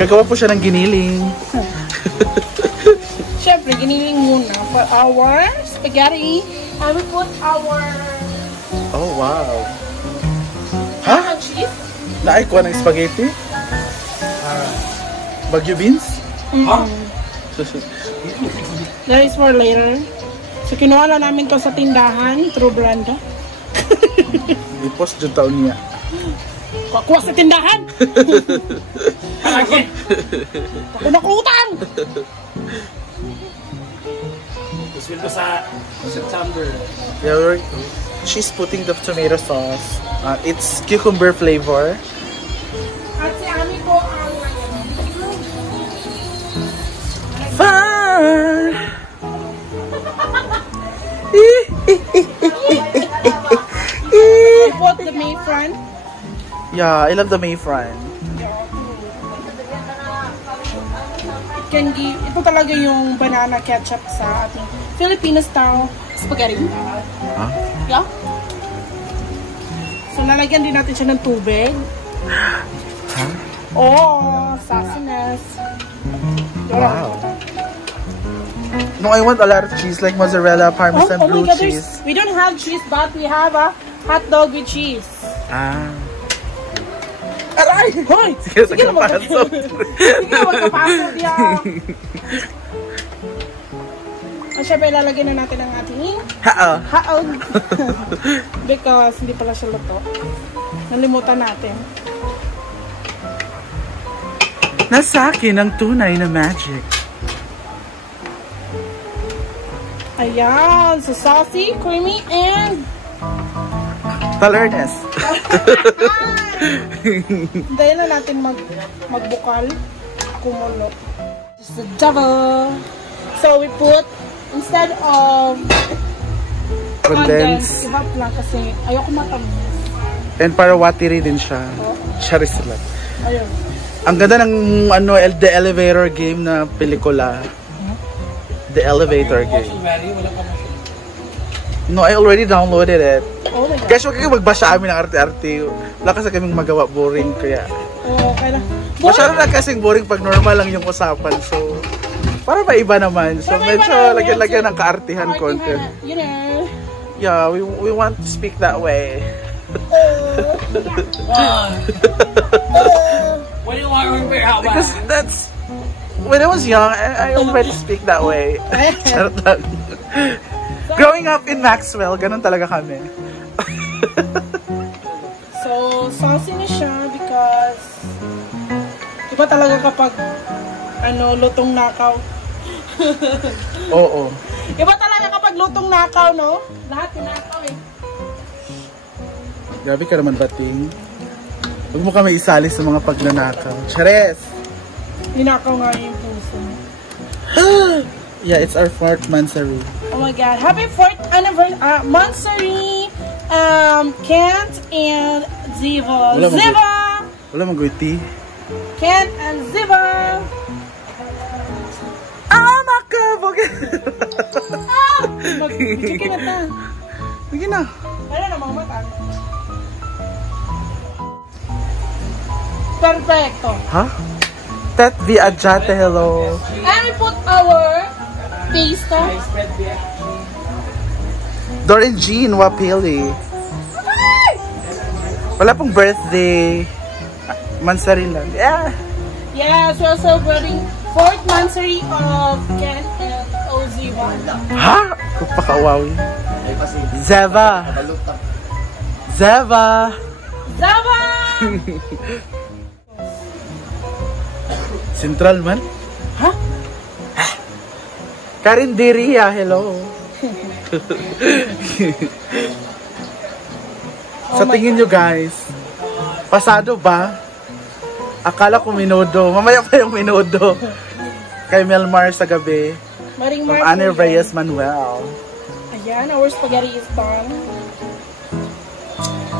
Gagawa po siya ng giniling. Siyempre, giniling muna for our spaghetti. And we put our... Oh, wow. Ha? Cheese. Naikuha ng spaghetti? Baguio beans? Huh? That is for later. So, kinuha na namin to sa tindahan through Branda. I-post dyan taon niya. Kakuha sa tindahan! Ako nakutang! Gusto ko sa September. Yeah, she's putting the tomato sauce. It's cucumber flavor. At si Ami po ang... Fun! I bought the Mayfran. Yeah, I love the Mayfran. Ito talaga yung banana ketchup sa ating Filipino style spaghetti. Huh? Yeah. So, lalagyan din natin siya ng tubig. Huh? Oh, sassiness. Wow. No, I want a lot of cheese like mozzarella, parmesan, blue cheese. We don't have cheese, but we have a hot dog with cheese. Ah. Aray! Hoy! Sige na magpapasok. Sige na magpapasok yan. At syempre, lalagyan na natin ang ating haog. Because hindi pala siya luto. Nalimutan natin. Nasa akin ang tunay na magic. Ayan. So, saucy, creamy, and... Talernes. Dahil na natin magbukal. Kumulo. Just the devil. So, we put, instead of condensed, evap lang kasi ayoko matamis. And para watery din siya. Charis lang. Ayun. Ang ganda ng The Elevator game na pelikula. The Elevator game. No, I already downloaded it. Oh my God. Guys, huwag kayo magbasa amin ng arte-arte. Wala kasi kaming magawa, boring kaya. Oo, okay lang. Masyado na kasing boring pag normal lang yung usapan. So, para ba iba naman? So, medyo lagyan ng kaartihan content. You know. Yeah, we want to speak that way. What do you want to remember? How about? Because that's... When I was young, I already speak that way. Charot lang. Growing up in Maxwell, ganun talaga kami. So, saucy na siya because iba talaga kapag lutong nakaw. Oo. Iba talaga kapag lutong nakaw, no? Lahat tinakaw eh. Grabe ka naman, Bating. Huwag mo kami isali sa mga pagnanakaw. Chares! Ninakaw nga yung puso. Yeah, it's our 4th Mansari. Oh my God. Happy 4th anniversary, Mansari, Kent and Ziva. Ziva! Wala mag-witty. Kent and Ziva! Makabugin! Mag-chicken na ta. Sige na. Ano na mga mata? Perfecto. Ha? Tet vi adjate, hello. And we put our paste. Dorin Jean Wapili. Wala pong birthday. Mansari lang. Yeah. Yes, we're celebrating 4th Mansari of Ken and OZ1. Ha? Kupakawawi. Zeva. Zeva. Zava! Central man? Ha? Karinderia, hello. Sa tingin nyo guys, pasado ba? Akala ko minudo. Mamaya pa yung minudo. Kay Melmar sa gabi. Maring From Anne Reyes Manuel. Ayan, our spaghetti is done.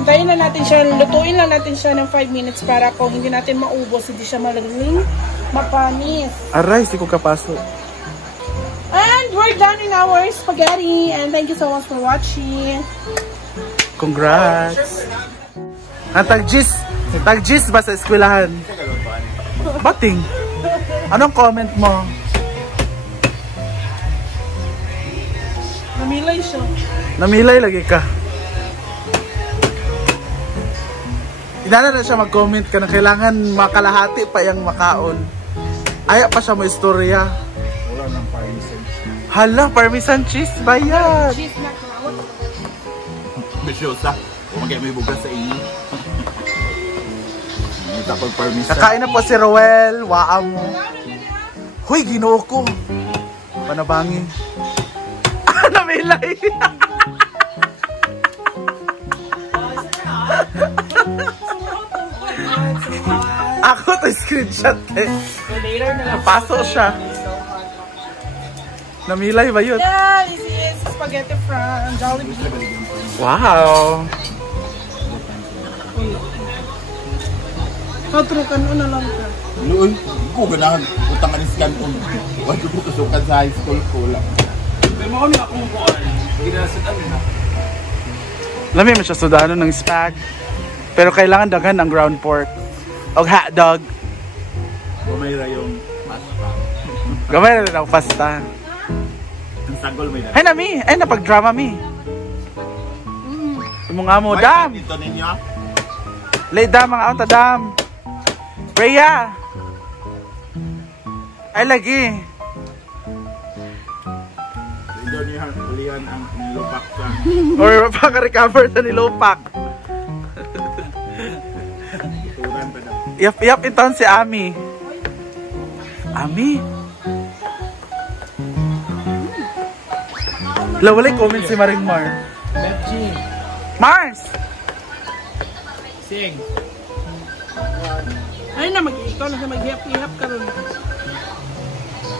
Hintayin na natin siya, lutuin lang natin siya ng 5 minutes para kung hindi natin maubos, hindi siya malaling mapanis. Aray, si ko kapasok. And we're done in our spaghetti. And thank you so much for watching. Congrats! Ang tagjis ba sa eskwelahan? Bating. Anong comment mo? Namilay siya. Namilay lagi ka. Inana na siya mag-comment ka na kailangan makalahati pa yung makaon. Aya pa siya mo istorya. Wala ng parmesan. Hala, parmesan cheese ba yan? Cheese na kawat. Bisyosa. Kumagay may bugas sa inyo. Ito pag parmesan. Kakain na po si Roel. Waa mo. Huy, ginoo ko. Panabangi. Namilay. Ako to screenshot eh. Paso siya. Namilay ba yun? Yeah, this is spaghetti from Jollibee. Wow. Patrukan mo na lang ka. Luoy, ko ganahan. Utang anis kanton. Wala ko kasukan sa high school ko lang. Pero makami akong kuhaan. Ginasat kami na. Lami mo siya sudano ng spag. Pero kailangan daghan ang ground pork. O hotdog. Kumayra yung pasta. Gamay na rin ang pasta. Ang sagol may Ay na mi! Ay na pag-drama mi! Yung mga mo, dam! Dito ninyo. Lay dam, mga auta dam! Rhea! Ay lagi! Dito niyo ulihan ang nilupak ka. Or mapaka-recover sa nilopak. Turan pa na. Yap iton si Ami. Ami? Lawalay comment si Maring Mar. Betchy. Mars! Sing. Ay na, ikaw na siya mag-ihap-ihap ka ron.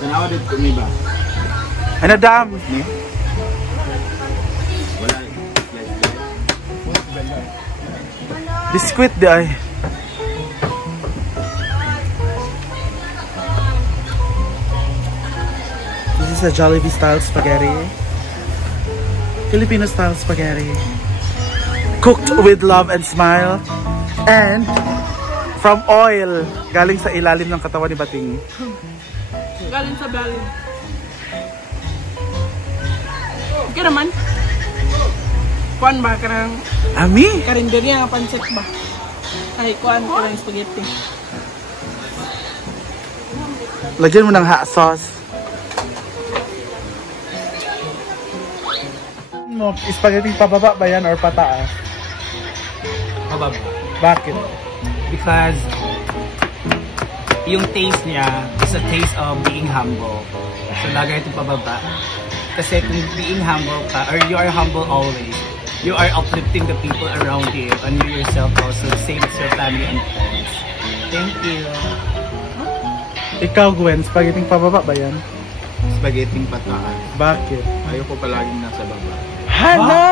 Tanawa dito ni ba? Ano dam? Ni? Wala. Biskuit di ay. This is a Jollibee style spaghetti. Filipino style spaghetti. Cooked with love and smile. And from oil. Galing sa ilalim ng katawan ni Bating. Galing sa belly. Okay naman. Kuan ba ka ng Ami? karinderya nga pancit ba? Ay, kuan ka ng spaghetti. Lagyan mo ng hot sauce. Mo, spaghetti pababa ba yan or pataas? Mababa. Bakit? Because yung taste niya is a taste of being humble. So lagay ito pababa. Kasi kung being humble ka, or you are humble always, you are uplifting the people around you and you yourself also, same as your family and friends. Thank you. Ikaw, Gwen, spaghetti pababa ba yan? Spaghetti pataas. Bakit? Ayoko palaging nasa baba. Hala!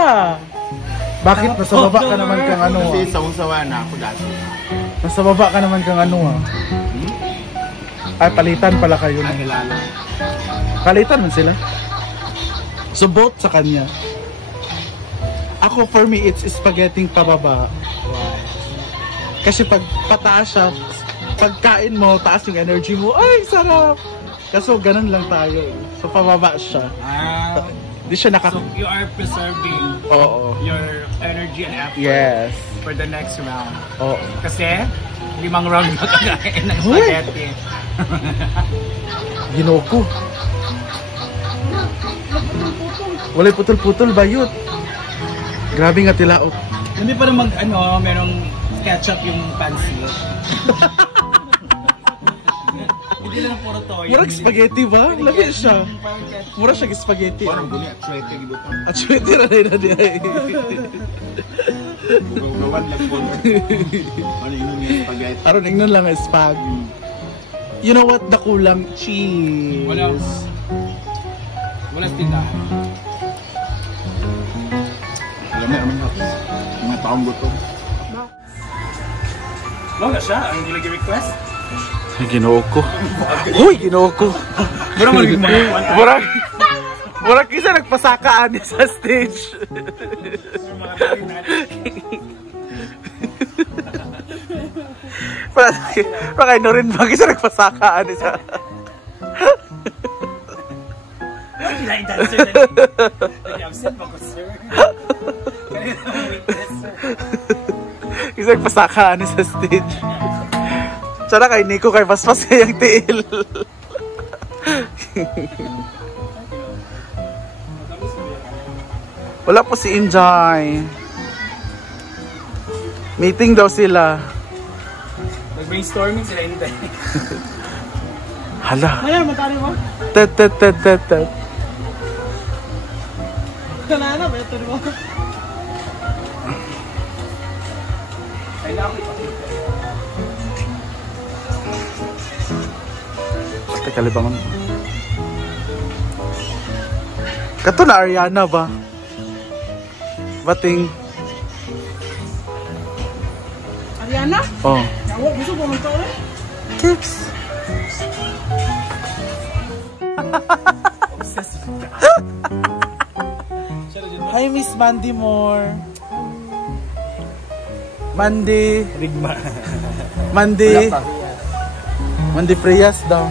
Bakit? Nasa baba ka naman kang ano Kasi ah? sawa-sawa na ako dati. Nasa baba ka naman kang ano ah? Ay, palitan pala kayo na. Nakilala. Palitan man sila. So both sa kanya. Ako, for me, it's spaghetti pababa. Kasi pag pataas siya, pagkain mo, taas yung energy mo, ay, sarap! Kaso ganun lang tayo. So pababa siya. Di siya So you are preserving Oo. your energy and effort Yes. for the next round. Oo. Kasi 5 round na kakain ng Uy! spaghetti. Ginoko. Walay putol-putol bayot. Grabe nga tilaok. Hindi pa naman merong ketchup yung pansit. Hindi lang puro toyo. Murag spaghetti ba? Labi siya. Parang ketchup. Mura siya spaghetti. Parang guni at swerte gibutang. At swerte na rin na di ay. Gawan lang po. Ano yun yung spaghetti? Aron ingnon lang ang spag. You know what? The kulang cheese. Walang tindahan. Alam mo naman ako. Mga taong gutom. Wala siya, ang hindi request. Ay, ginoo ko. Uy, ginoo ko. Mura mo naging mga Murag. Murag kisa nagpasakaan niya sa stage. Pakay no rin ba? Kasi nagpasakaan isa. Like that, sir. Nag-absent pa ko, sir. Kanina ang witness, sir. Kasi nagpasakaan sa stage. Tsara kay Nico kay paspas kayang tiil. Wala po si Injay. Meeting daw sila. Nag-brainstorming sila in the Hala. Ayan, matari mo. Tet. Kanana, better mo. kailangan ko ipakita. Teka, libangan mo. Kato na Ariana ba? Bating. Ariana? Oh. Yawa, gusto mo man ulit? Tips. Hi, Miss Mandy Moore. Mandy. Rigma. Mandy. Mandy Prias daw.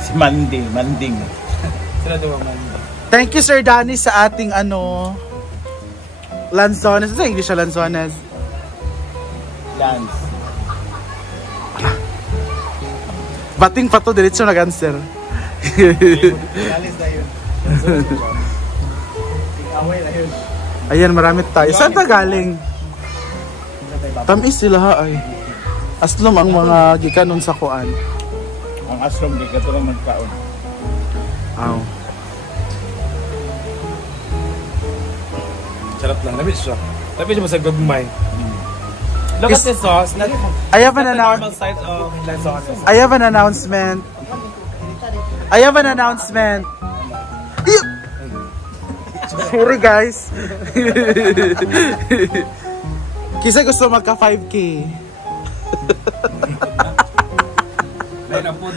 Si Manding. Sila daw ang Mandy. Thank you, Sir Danny, sa ating lanzones. Sa English siya lanzones. Lance. Bating pa to, diretso nag-answer. Alis na yun. Away na yun. Ayan, marami tayo. Saan ta galing? Tamis sila ha ay. Aslom ang mga gikanon sa kuan. Ang aslom di ka ito lang magkaon. Aw. Sarap lang. Labis siya. Labis siya sa gagmay. Look at the sauce. I have an Normal size of lanzones. I have an announcement. Ew! Sorry guys. Kisa gusto magka 5K. Dahil ang food.